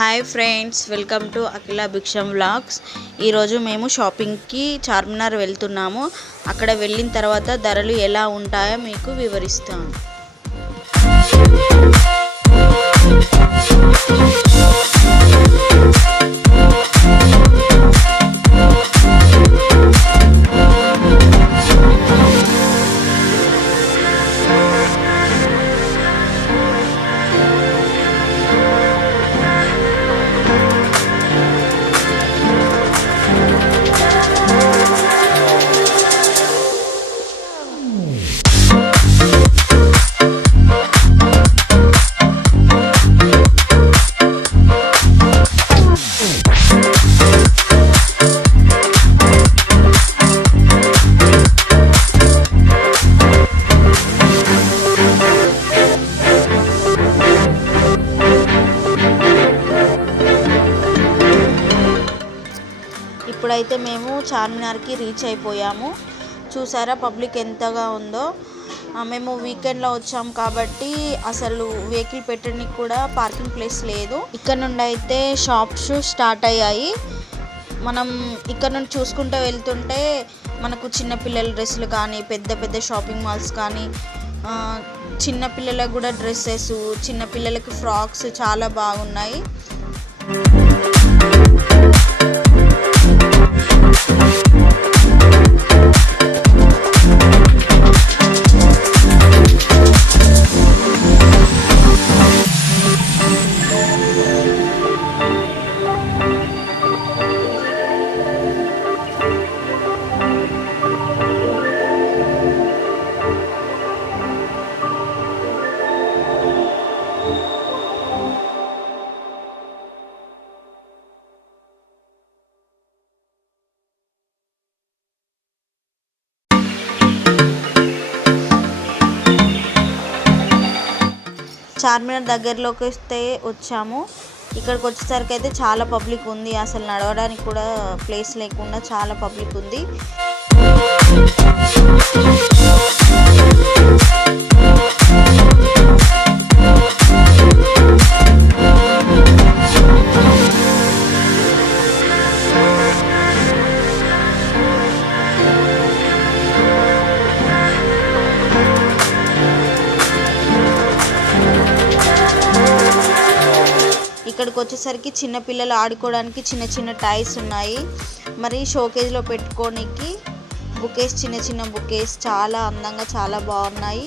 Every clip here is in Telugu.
Hi friends, welcome to Akhila Bhiksham vlogs. ఈరోజు మేము షాపింగ్కి చార్మినార్ వెళ్తున్నాము. అక్కడ వెళ్ళిన తర్వాత ధరలు ఎలా ఉంటాయో మీకు వివరిస్తాను. ఇప్పుడైతే మేము చార్మినార్కి రీచ్ అయిపోయాము. చూసారా పబ్లిక్ ఎంతగా ఉందో. మేము వీకెండ్లో వచ్చాం కాబట్టి అసలు వెహికల్ పెట్టడానికి కూడా పార్కింగ్ ప్లేస్ లేదు. ఇక్కడ నుండి అయితే షాప్స్ స్టార్ట్ అయ్యాయి. మనం ఇక్కడ నుండి చూసుకుంటూ వెళ్తుంటే మనకు చిన్నపిల్లల డ్రెస్సులు కానీ, పెద్ద పెద్ద షాపింగ్ మాల్స్ కానీ, చిన్నపిల్లలకు కూడా డ్రెస్సెస్, చిన్నపిల్లలకి ఫ్రాక్స్ చాలా బాగున్నాయి. చార్మినార్ దగ్గరలోకి వస్తే వచ్చాము. ఇక్కడికి వచ్చేసరికి అయితే చాలా పబ్లిక్ ఉంది. అసలు నడవడానికి కూడా ప్లేస్ లేకుండా చాలా పబ్లిక్ ఉంది. ఇక్కడికి వచ్చేసరికి చిన్నపిల్లలు ఆడుకోవడానికి చిన్న చిన్న టాయ్స్ ఉన్నాయి. మరి షోకేజ్లో పెట్టుకోనికి బుకేస్, చిన్న చిన్న బుకేస్ చాలా అందంగా చాలా బాగున్నాయి.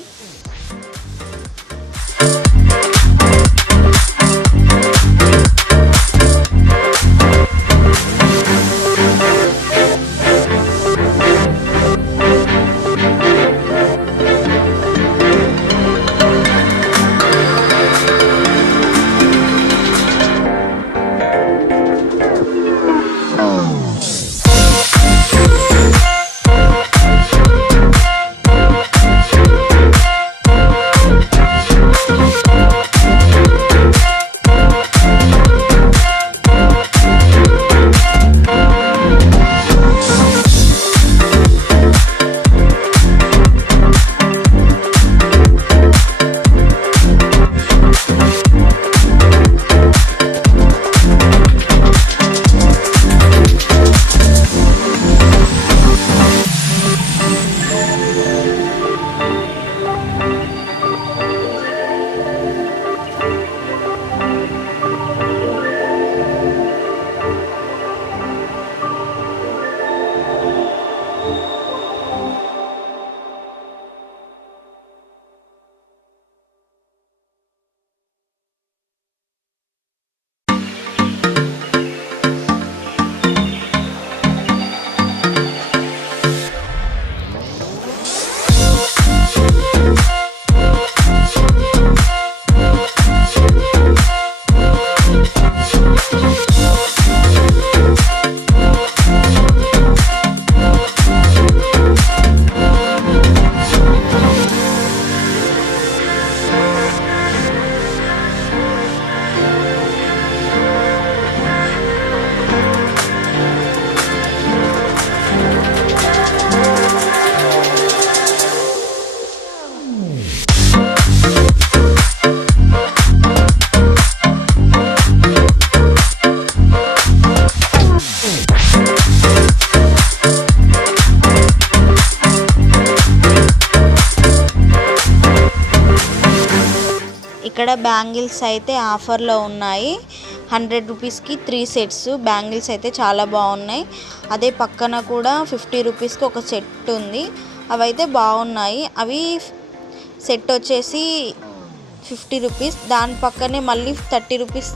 బ్యాంగిల్స్ అయితే ఆఫర్లో ఉన్నాయి. 100 రూపీస్కి 3 సెట్స్ బ్యాంగిల్స్ అయితే చాలా బాగున్నాయి. అదే పక్కన కూడా 50 రూపీస్కి ఒక సెట్ ఉంది. అవైతే బాగున్నాయి. అవి సెట్ వచ్చేసి 50 రూపీస్. దాని పక్కనే మళ్ళీ 30 రూపీస్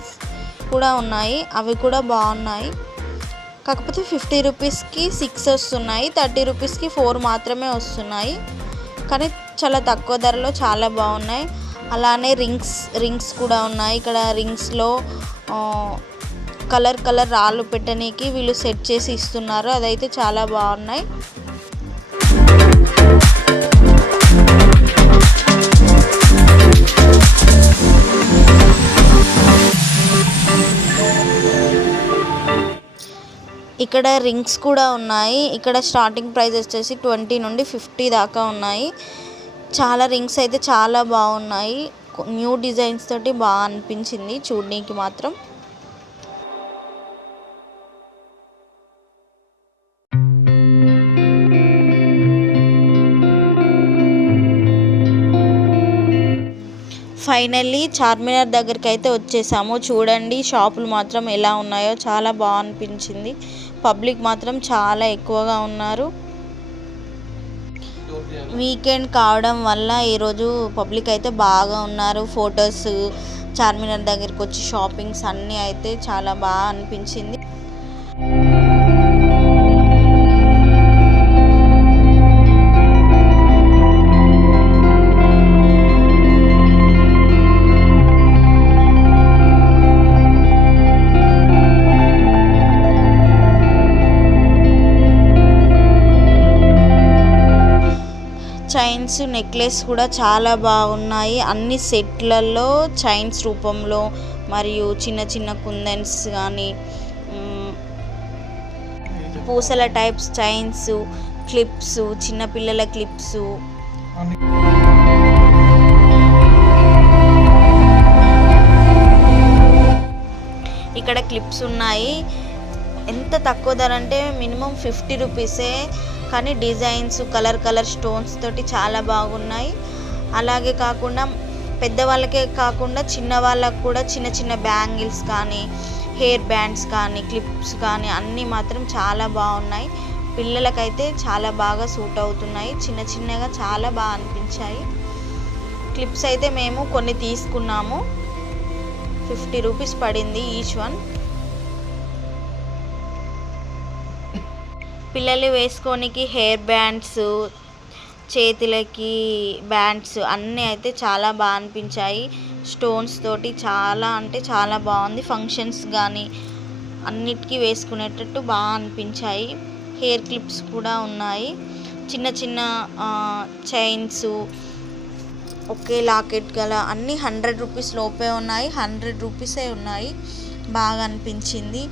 కూడా ఉన్నాయి. అవి కూడా బాగున్నాయి. కాకపోతే 50 రూపీస్కి 6 వస్తున్నాయి, 30 రూపీస్కి 4 మాత్రమే వస్తున్నాయి. కానీ చాలా తక్కువ ధరలో చాలా బాగున్నాయి. అలానే రింగ్స్ కూడా ఉన్నాయి. ఇక్కడ రింగ్స్లో కలర్ రాళ్ళు పెట్టడానికి వీళ్ళు సెట్ చేసి ఇస్తున్నారు. అదైతే చాలా బాగున్నాయి. ఇక్కడ రింగ్స్ కూడా ఉన్నాయి. ఇక్కడ స్టార్టింగ్ ప్రైస్ వచ్చేసి 20 నుండి 50 దాకా ఉన్నాయి. చాలా రింగ్స్ అయితే చాలా బాగున్నాయి. న్యూ డిజైన్స్ తోటి బాగా అనిపించింది చూడడానికి మాత్రం. ఫైనల్లీ చార్మినార్ దగ్గరికి అయితే వచ్చేసాము. చూడండి షాపులు మాత్రం ఎలా ఉన్నాయో చాలా బాగా అనిపించింది. పబ్లిక్ మాత్రం చాలా ఎక్కువగా ఉన్నారు. వీకెండ్ కావడం వల్ల ఈరోజు పబ్లిక్ అయితే బాగా ఉన్నారు. ఫొటోస్, చార్మినార్ దగ్గరికి వచ్చి షాపింగ్స్ అన్నీ అయితే చాలా బాగా అనిపించింది. చైన్స్, నెక్లెస్ కూడా చాలా బాగున్నాయి. అన్ని సెట్లలో చైన్స్ రూపంలో మరియు చిన్న కుందన్స్ కానీ పూసల టైప్స్ చైన్స్, క్లిప్స్, చిన్నపిల్లల క్లిప్స్, ఇక్కడ క్లిప్స్ ఉన్నాయి. ఎంత తక్కువ ధర అంటే మినిమం 50 రూపీసే. కానీ డిజైన్స్ కలర్ స్టోన్స్ తోటి చాలా బాగున్నాయి. అలాగే కాకుండా పెద్దవాళ్ళకే కాకుండా చిన్న వాళ్ళకు కూడా చిన్న బ్యాంగిల్స్ కానీ, హెయిర్ బ్యాండ్స్ కానీ, క్లిప్స్ కానీ అన్నీ మాత్రం చాలా బాగున్నాయి. పిల్లలకైతే చాలా బాగా సూట్ అవుతున్నాయి. చిన్నగా చాలా బాగా అనిపించాయి. క్లిప్స్ అయితే మేము కొన్ని తీసుకున్నాము. 50 రూపీస్ పడింది ఈచ్ వన్. పిల్లలు వేసుకోనికి హెయిర్ బ్యాండ్స్, చేతులకి బ్యాండ్స్ అన్నీ అయితే చాలా బాగా అనిపించాయి. స్టోన్స్ తోటి చాలా అంటే చాలా బాగుంది. ఫంక్షన్స్ కానీ అన్నిటికీ వేసుకునేటట్టు బాగా అనిపించాయి. హెయిర్ క్లిప్స్ కూడా ఉన్నాయి. చిన్న చైన్స్, ఒకే లాకెట్ గల అన్నీ 100 రూపీస్ లోపే ఉన్నాయి. 100 రూపీసే ఉన్నాయి. బాగా అనిపించింది.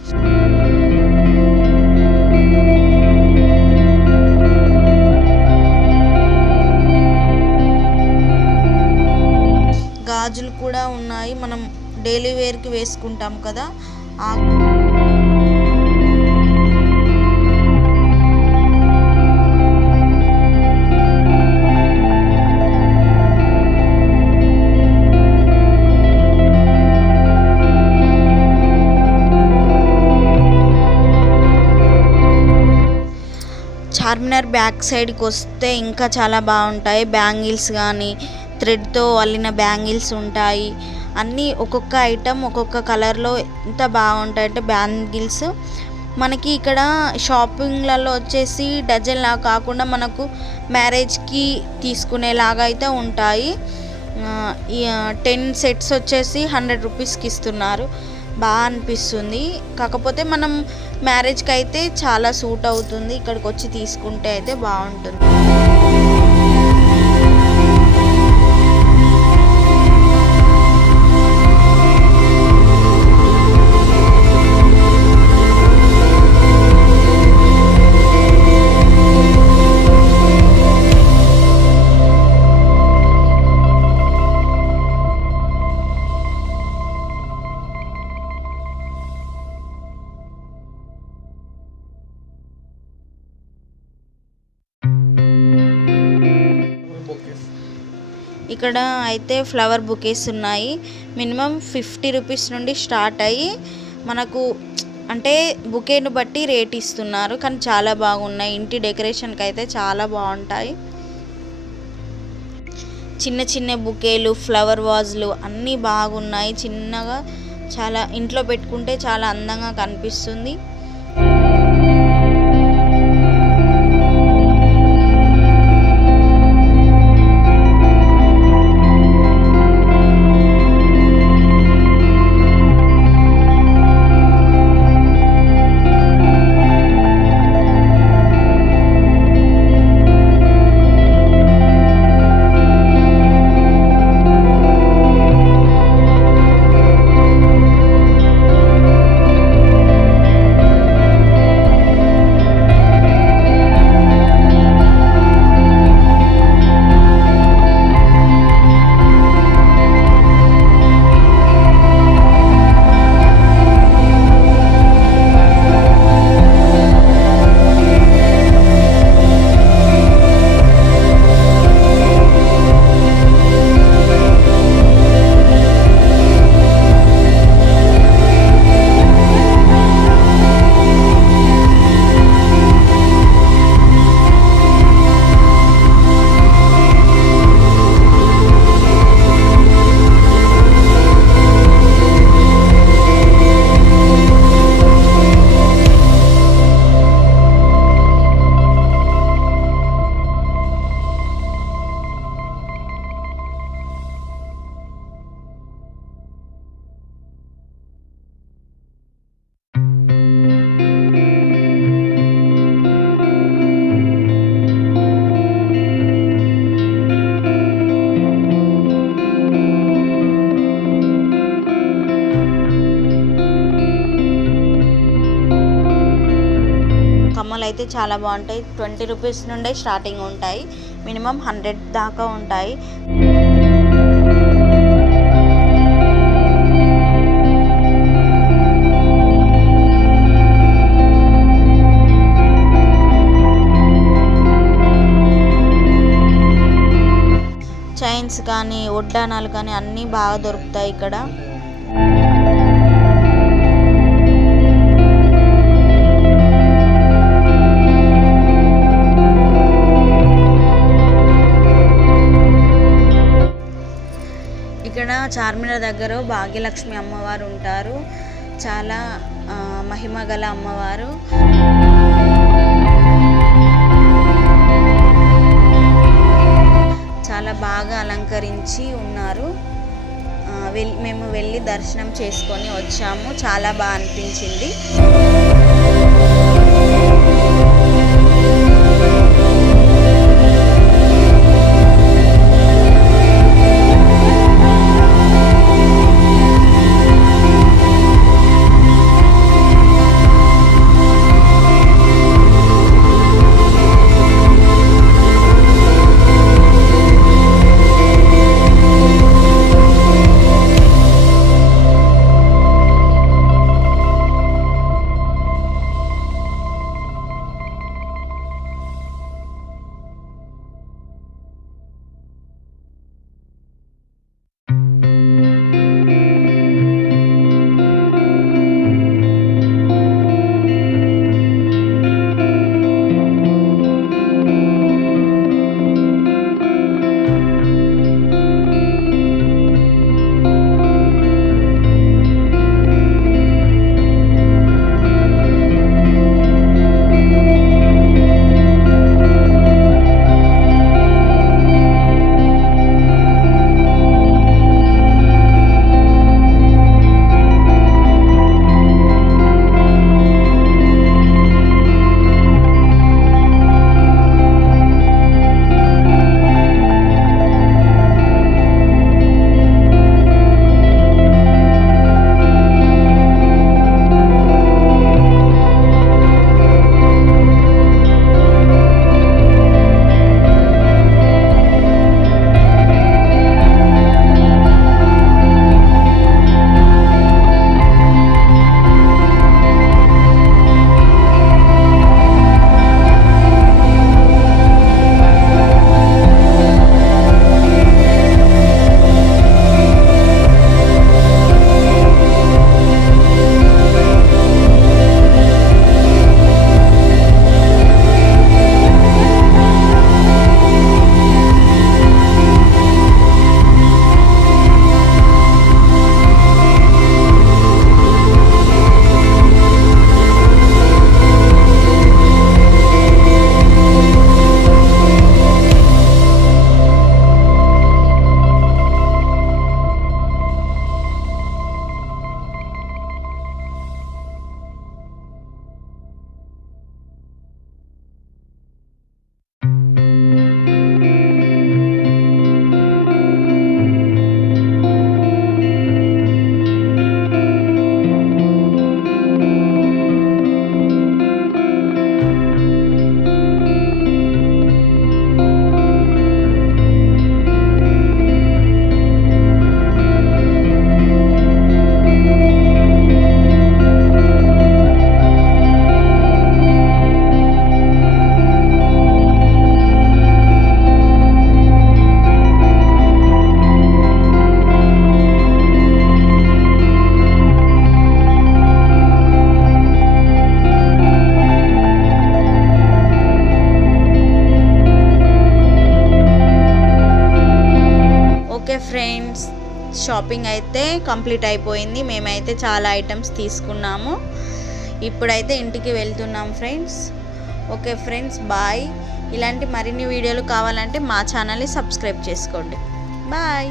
గాజులు కూడా ఉన్నాయి. మనం డైలీ వేర్కి వేసుకుంటాం కదా, చార్మినార్ బ్యాక్ సైడ్కి వస్తే ఇంకా చాలా బాగుంటాయి. బ్యాంగిల్స్ కానీ థ్రెడ్తో అల్లిన బ్యాంగిల్స్ ఉంటాయి. అన్నీ ఒక్కొక్క ఐటమ్ ఒక్కొక్క కలర్లో ఎంత బాగుంటాయి అంటే బ్యాంగిల్స్ మనకి ఇక్కడ షాపింగ్లలో వచ్చేసి డజన్లా కాకుండా మనకు మ్యారేజ్కి తీసుకునేలాగా అయితే ఉంటాయి. 10 సెట్స్ వచ్చేసి 100 రూపీస్కి ఇస్తున్నారు. బాగా అనిపిస్తుంది. కాకపోతే మనం మ్యారేజ్కి అయితే చాలా సూట్ అవుతుంది. ఇక్కడికి వచ్చి తీసుకుంటే అయితే బాగుంటుంది. ఇక్కడ అయితే ఫ్లవర్ బుకేస్ ఉన్నాయి. మినిమం 50 రూపీస్ నుండి స్టార్ట్ అయ్యి మనకు అంటే బుకేను బట్టి రేట్ ఇస్తున్నారు. కానీ చాలా బాగున్నాయి. ఇంటి డెకరేషన్కి అయితే చాలా బాగుంటాయి. చిన్న చిన్న బుకేలు, ఫ్లవర్ వాజ్లు అన్నీ బాగున్నాయి. చిన్నగా చాలా ఇంట్లో పెట్టుకుంటే చాలా అందంగా కనిపిస్తుంది. కమ్మలు అయితే చాలా బాగుంటాయి. 20 రూపీస్ నుండే స్టార్టింగ్ ఉంటాయి. మినిమం 100 దాకా ఉంటాయి. చైన్స్ కానీ వడ్డానాలు కానీ అన్నీ బాగా దొరుకుతాయి ఇక్కడ. ఇక్కడ చార్మినార్ దగ్గర భాగ్యలక్ష్మి అమ్మవారు ఉంటారు. చాలా మహిమ గల అమ్మవారు. చాలా బాగా అలంకరించి ఉన్నారు. మేము వెళ్ళి దర్శనం చేసుకొని వచ్చాము. చాలా బాగా అనిపించింది. షాపింగ్ అయితే కంప్లీట్ అయిపోయింది. మేమైతే చాలా ఐటమ్స్ తీసుకున్నాము. ఇప్పుడైతే ఇంటికి వెళ్తున్నాం ఫ్రెండ్స్. Okay friends, bye. ఇలాంటి మరిన్ని వీడియోలు కావాలంటే మా ఛానల్ని సబ్స్క్రైబ్ చేసుకోండి. బాయ్.